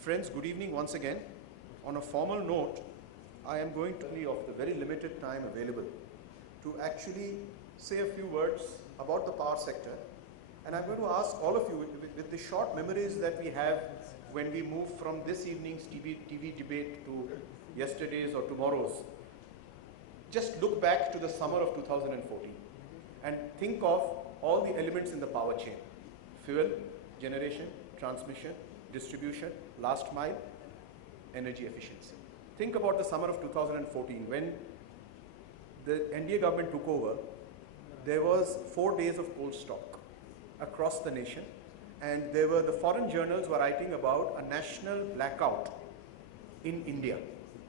Friends, good evening once again. On a formal note, I am going to be of the very limited time available to actually say a few words about the power sector. And I'm going to ask all of you, with the short memories that we have when we move from this evening's TV debate to yesterday's or tomorrow's, just look back to the summer of 2014 and think of all the elements in the power chain: fuel, generation, transmission, distribution, last mile, energy efficiency. Think about the summer of 2014 when the NDA government took over. There was 4 days of coal stock across the nation, and the foreign journals were writing about a national blackout in India.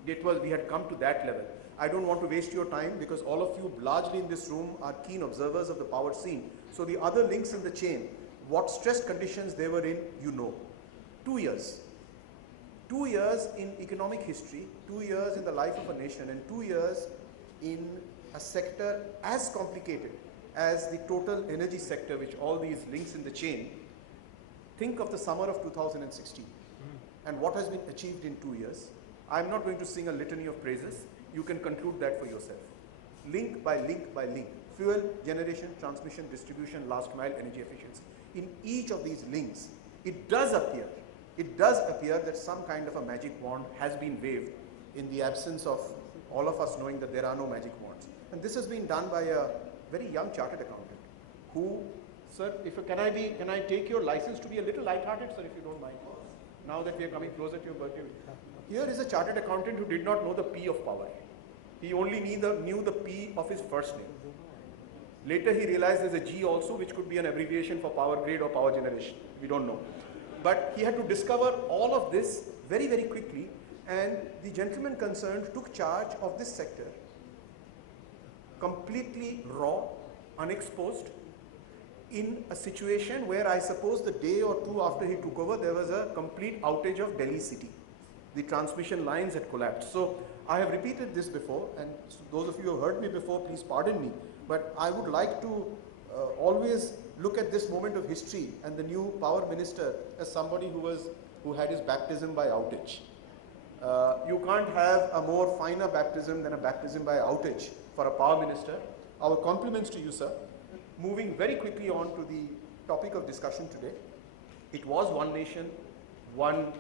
We had come to that level. I don't want to waste your time because all of you largely in this room are keen observers of the power scene. So the other links in the chain, what stressed conditions they were in, you know. 2 years. 2 years in economic history, 2 years in the life of a nation, and 2 years in a sector as complicated as the total energy sector, which all these links in the chain. Think of the summer of 2016 and what has been achieved in 2 years. I'm not going to sing a litany of praises. You can conclude that for yourself. Link by link by link. Fuel, generation, transmission, distribution, last mile, energy efficiency. In each of these links, it does appear that some kind of a magic wand has been waved in the absence of all of us knowing that there are no magic wands. And this has been done by a very young chartered accountant who, sir, can I take your license to be a little light-hearted, sir, if you don't mind? Now that we are coming closer to your birthday. Here is a chartered accountant who did not know the P of power. He only knew the P of his first name. Later he realized there's a G also, which could be an abbreviation for power grid or power generation. We don't know. But he had to discover all of this very, very quickly, and the gentleman concerned took charge of this sector completely raw, unexposed, in a situation where I suppose the day or two after he took over, there was a complete outage of Delhi city. The transmission lines had collapsed. So I have repeated this before, and those of you who have heard me before, please pardon me, but I would like to always look at this moment of history and the new power minister as somebody who had his baptism by outage. You can't have a more finer baptism than a baptism by outage for a power minister. Our compliments to you, sir. Moving very quickly on to the topic of discussion today. It was one nation, one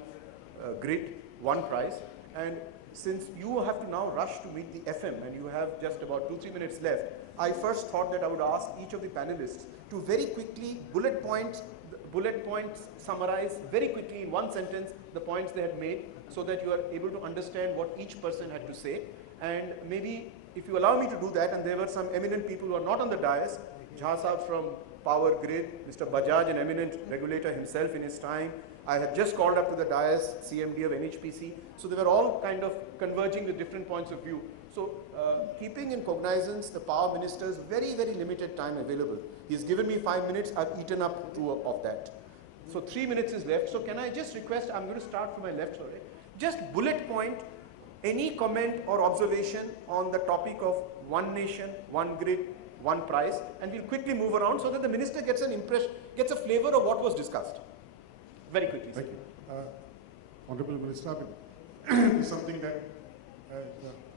grid, one price, and since you have to now rush to meet the FM and you have just about 2-3 minutes left, I first thought that I would ask each of the panelists to very quickly bullet points summarize very quickly in one sentence the points they had made, so that you are able to understand what each person had to say. And maybe if you allow me to do that, and there were some eminent people who are not on the dais, Jha Saab from Power Grid, Mr. Bajaj, an eminent regulator himself in his time. I had just called up to the dais, CMD of NHPC. So they were all kind of converging with different points of view. So keeping in cognizance the power minister's very, very limited time available, he's given me 5 minutes, I've eaten up 2 of that. So 3 minutes is left. So can I just request, I'm going to start from my left, sorry. Just bullet point any comment or observation on the topic of one nation, one grid, one price, and we'll quickly move around so that the minister gets an impression, gets a flavor of what was discussed. Very quickly. Thank you. Honorable Minister, is something that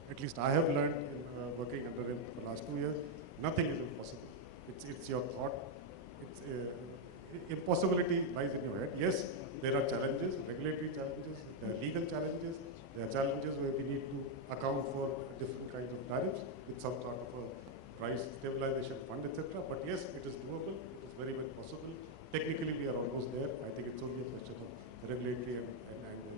at least I have learned in working under him for the last 2 years. Nothing is impossible. It's your thought. Impossibility lies in your head. Yes, there are challenges, regulatory challenges, there are legal challenges, there are challenges where we need to account for different kinds of tariffs with some sort of a price stabilization fund, etc. But yes, it is doable. It is very much possible. Technically, we are almost there. I think it's only a question of the regulatory and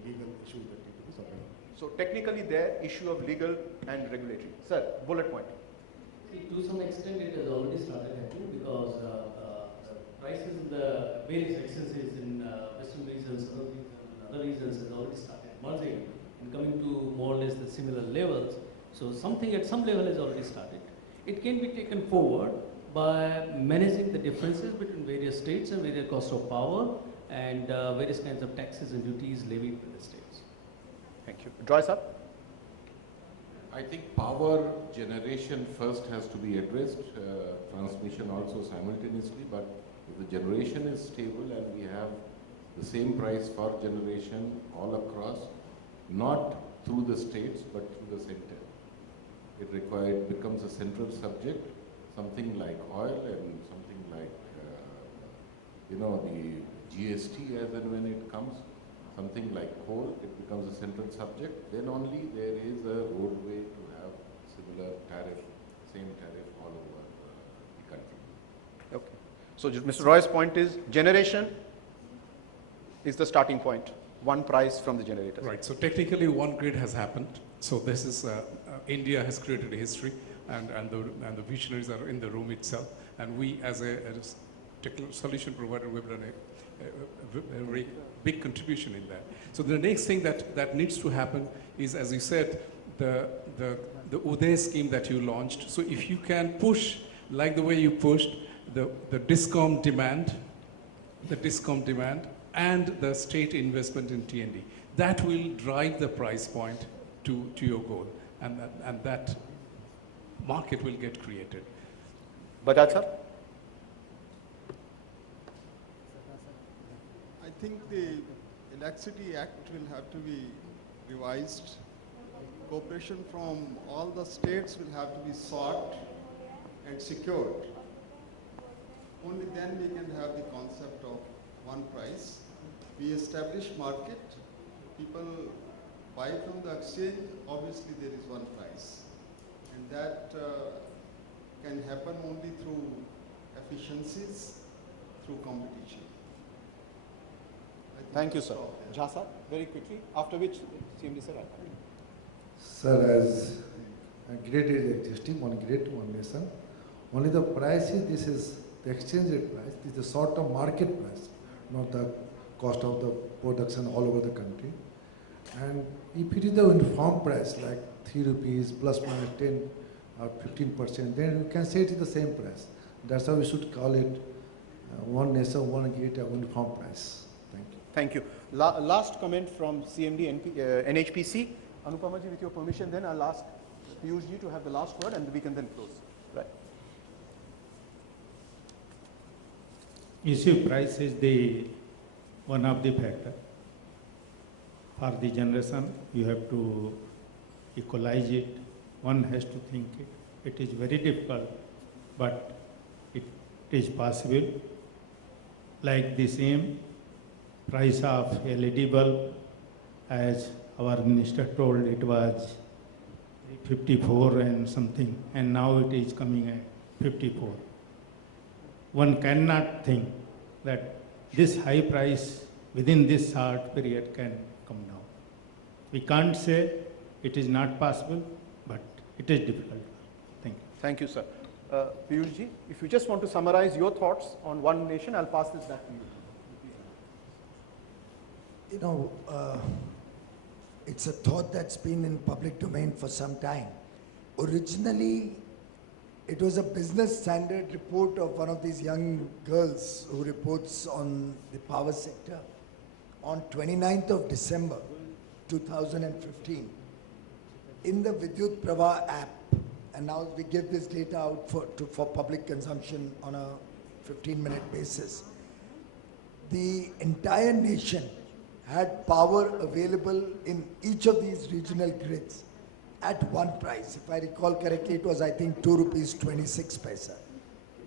legal issues that need to be solved. So technically there, issue of legal and regulatory. Sir, bullet point. See, to some extent it has already started happening because the prices in the various exchanges in western regions, other regions has already started merging and coming to more or less the similar levels. So something at some level has already started. It can be taken forward by managing the differences between various states and various costs of power and various kinds of taxes and duties levied by the states. Thank you. Joyce up. I think power generation first has to be addressed, transmission also simultaneously, but if the generation is stable and we have the same price for generation all across, not through the states but through the center. It becomes a central subject, something like oil and something like, the GST as and when it comes, something like coal, it becomes a central subject. Then only there is a roadway to have similar tariff, same tariff all over the country. Okay. So Mr. Roy's point is generation is the starting point, one price from the generator. Right. So technically, one grid has happened. So this is India has created a history, and the visionaries are in the room itself. And we, as a technical solution provider, we've done a very big contribution in that. So the next thing that needs to happen is, as you said, the Uday scheme that you launched. So if you can push, like the way you pushed, the DISCOM demand, and the state investment in T&D, that will drive the price point to your goal, and that market will get created. Bajaj sir? I think the Electricity Act will have to be revised. Cooperation from all the states will have to be sought and secured. Only then we can have the concept of one price. We establish market, people buy from the exchange, obviously there is one price. And that can happen only through efficiencies, through competition. Thank you, sir. Jha, very quickly, after which CMD sir. Sir, as a grid is existing, one grid, one nation, only the price is, this is the exchange rate price, this is the sort of market price, not the cost of the production all over the country. And if it is the uniform price, like 3 rupees plus minus 10 or 15%, then you can say it is the same price. That's how we should call it one nation, one grid, a uniform price. Thank you. Thank you. Last comment from CMD NHPC. Anupama ji, with your permission, then I'll ask Piyush ji to have the last word, and we can then close. Right. Issue price is the one of the factor. For the generation, you have to equalize it. One has to think it. It is very difficult, but it is possible. Like the same price of LED bulb, as our minister told, it was 54 and something, and now it is coming at 54. One cannot think that this high price within this short period can come down. We can't say it is not possible, but it is difficult. Thank you. Thank you, sir. Piyush ji, if you just want to summarize your thoughts on one nation, I'll pass this back to you. You know, it's a thought that's been in public domain for some time. Originally, it was a business standard report of one of these young girls who reports on the power sector. On 29th of December 2015, in the Vidyut Prabha app, and now we give this data out for public consumption on a 15-minute basis, the entire nation had power available in each of these regional grids at one price. If I recall correctly, it was, I think, 2 rupees 26 paisa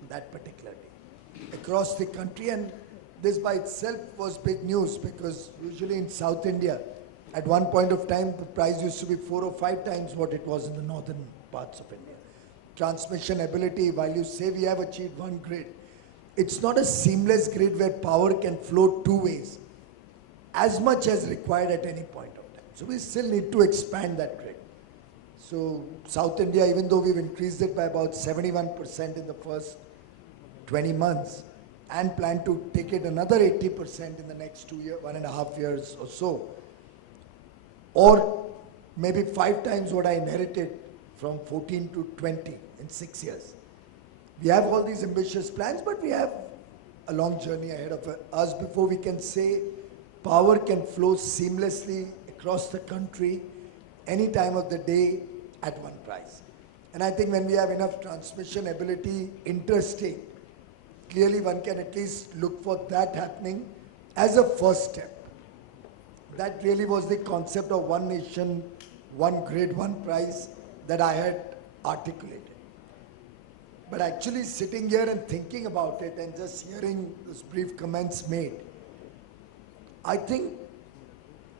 that particular day across the country. And this by itself was big news, because usually in South India, at one point of time, the price used to be 4 or 5 times what it was in the northern parts of India. Transmission ability, while you say we have achieved one grid, it's not a seamless grid where power can flow two ways, as much as required at any point of time. So we still need to expand that grid. So South India, even though we've increased it by about 71% in the first 20 months, and plan to take it another 80% in the next 1.5 years or so, or maybe 5 times what I inherited from 14 to 20 in 6 years. We have all these ambitious plans, but we have a long journey ahead of us before we can say power can flow seamlessly across the country any time of the day at one price. And I think when we have enough transmission ability interstate, clearly one can at least look for that happening as a first step. That really was the concept of one nation, one grid, one price that I had articulated. But actually sitting here and thinking about it and just hearing those brief comments made, I think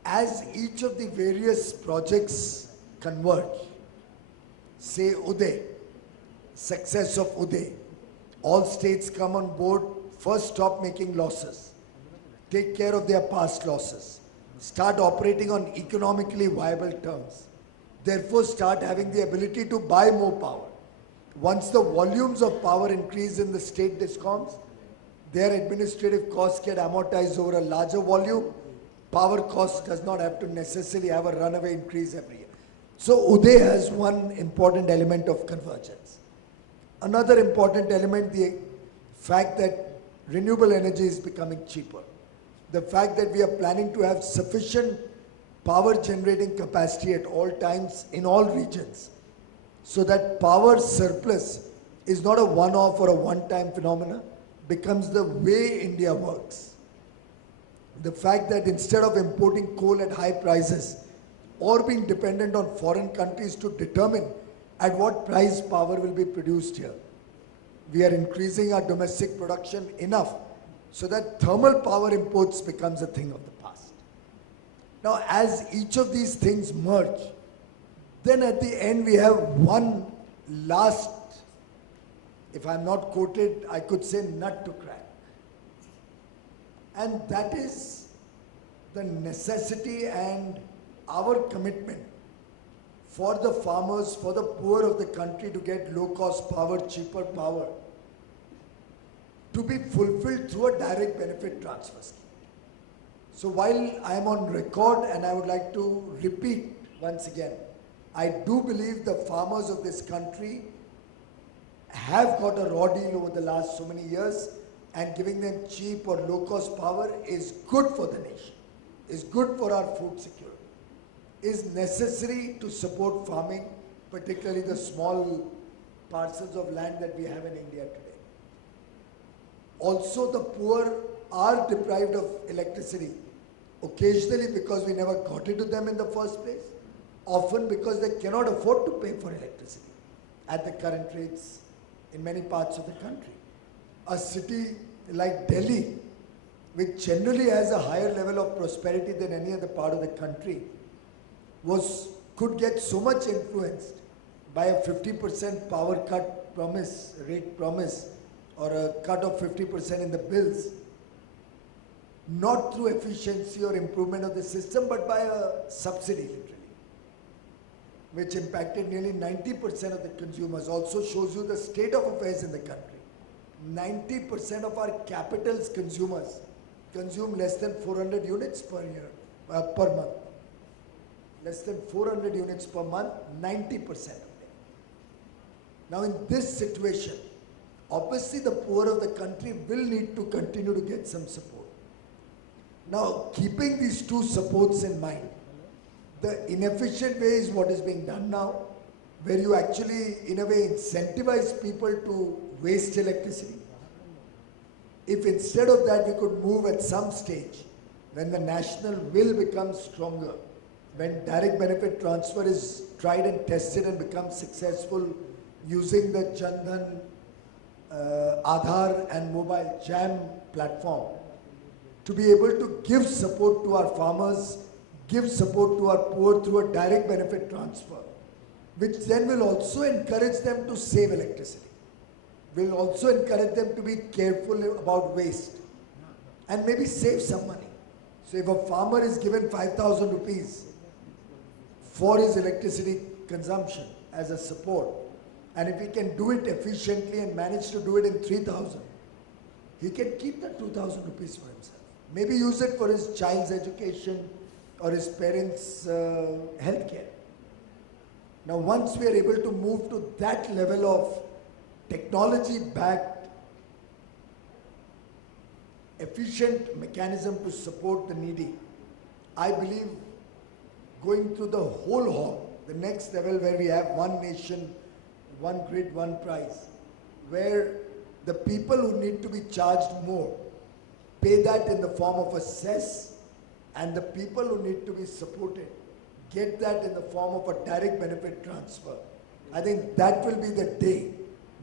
as each of the various projects converge, say Uday, success of Uday, all states come on board, first stop making losses, take care of their past losses, start operating on economically viable terms, therefore start having the ability to buy more power. Once the volumes of power increase in the state discoms, their administrative costs get amortized over a larger volume. Power cost does not have to necessarily have a runaway increase every year. So Uday has one important element of convergence. Another important element, the fact that renewable energy is becoming cheaper. The fact that we are planning to have sufficient power generating capacity at all times in all regions, so that power surplus is not a one-off or a one-time phenomena, becomes the way India works. The fact that instead of importing coal at high prices or being dependent on foreign countries to determine at what price power will be produced here, we are increasing our domestic production enough so that thermal power imports becomes a thing of the past. Now, as each of these things merge, then at the end we have one last, if I'm not quoted, I could say nut to crack. And that is the necessity and our commitment for the farmers, for the poor of the country to get low-cost power, cheaper power, to be fulfilled through a direct benefit transfer scheme. So while I am on record, and I would like to repeat once again, I do believe the farmers of this country have got a raw deal over the last so many years, and giving them cheap or low-cost power is good for the nation, is good for our food security, is necessary to support farming, particularly the small parcels of land that we have in India today. Also, the poor are deprived of electricity, occasionally because we never got it to them in the first place, often because they cannot afford to pay for electricity at the current rates in many parts of the country. A city like Delhi, which generally has a higher level of prosperity than any other part of the country, could get so much influenced by a 50% power cut rate promise, or a cut of 50% in the bills, not through efficiency or improvement of the system, but by a subsidy, literally, which impacted nearly 90% of the consumers. Also shows you the state of affairs in the country. 90% of our capital's consumers consume less than 400 units per month. Less than 400 units per month, 90% of them. Now in this situation, obviously the poor of the country will need to continue to get some support. Now, keeping these two supports in mind, the inefficient way is what is being done now, where you actually, in a way, incentivize people to waste electricity. If instead of that we could move at some stage, when the national will become stronger, when direct benefit transfer is tried and tested and becomes successful using the Jan Dhan, Aadhaar and Mobile Jam platform, to be able to give support to our farmers, give support to our poor through a direct benefit transfer, which then will also encourage them to save electricity, will also encourage them to be careful about waste, and maybe save some money. So if a farmer is given 5,000 rupees for his electricity consumption as a support, and if he can do it efficiently and manage to do it in 3,000, he can keep that 2,000 rupees for himself. Maybe use it for his child's education or his parents' health care. Now once we are able to move to that level of technology-backed, efficient mechanism to support the needy, I believe going to the whole hog, the next level where we have one nation, one grid, one price, where the people who need to be charged more pay that in the form of a cess, and the people who need to be supported get that in the form of a direct benefit transfer. I think that will be the day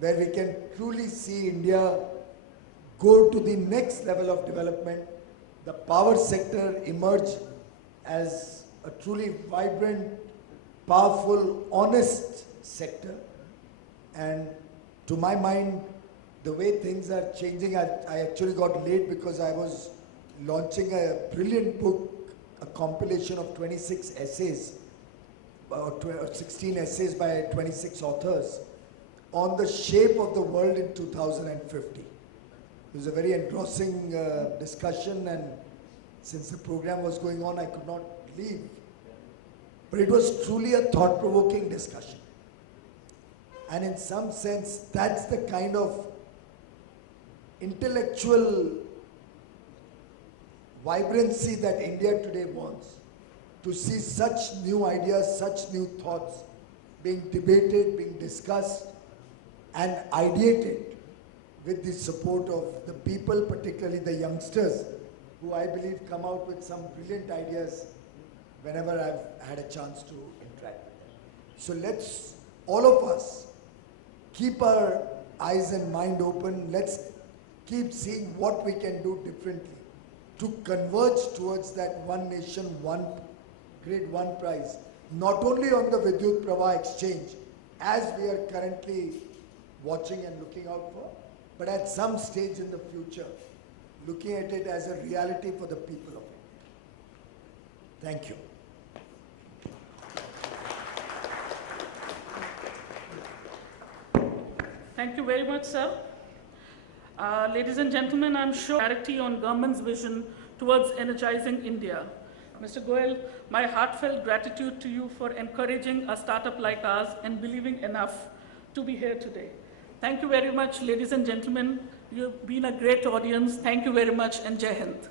where we can truly see India go to the next level of development, the power sector emerge as a truly vibrant, powerful, honest sector. And to my mind, the way things are changing, I actually got late because I was launching a brilliant book, a compilation of 26 essays, 16 essays by 26 authors on the shape of the world in 2050. It was a very engrossing discussion, and since the program was going on, I could not leave. But it was truly a thought-provoking discussion. And in some sense, that's the kind of intellectual vibrancy that India today wants. To see such new ideas, such new thoughts being debated, being discussed, and ideated with the support of the people, particularly the youngsters, who I believe come out with some brilliant ideas whenever I've had a chance to interact with them. So let's, all of us, keep our eyes and mind open. Let's keep seeing what we can do differently to converge towards that one nation, one grid, one price. Not only on the Vidyut Prabha exchange, as we are currently watching and looking out for, but at some stage in the future, looking at it as a reality for the people of India. Thank you. Thank you very much, sir. Ladies and gentlemen, I'm sure clarity on government's vision towards energizing India. Mr. Goel, my heartfelt gratitude to you for encouraging a startup like ours and believing enough to be here today. Thank you very much, ladies and gentlemen. You've been a great audience. Thank you very much, and Jai Hind.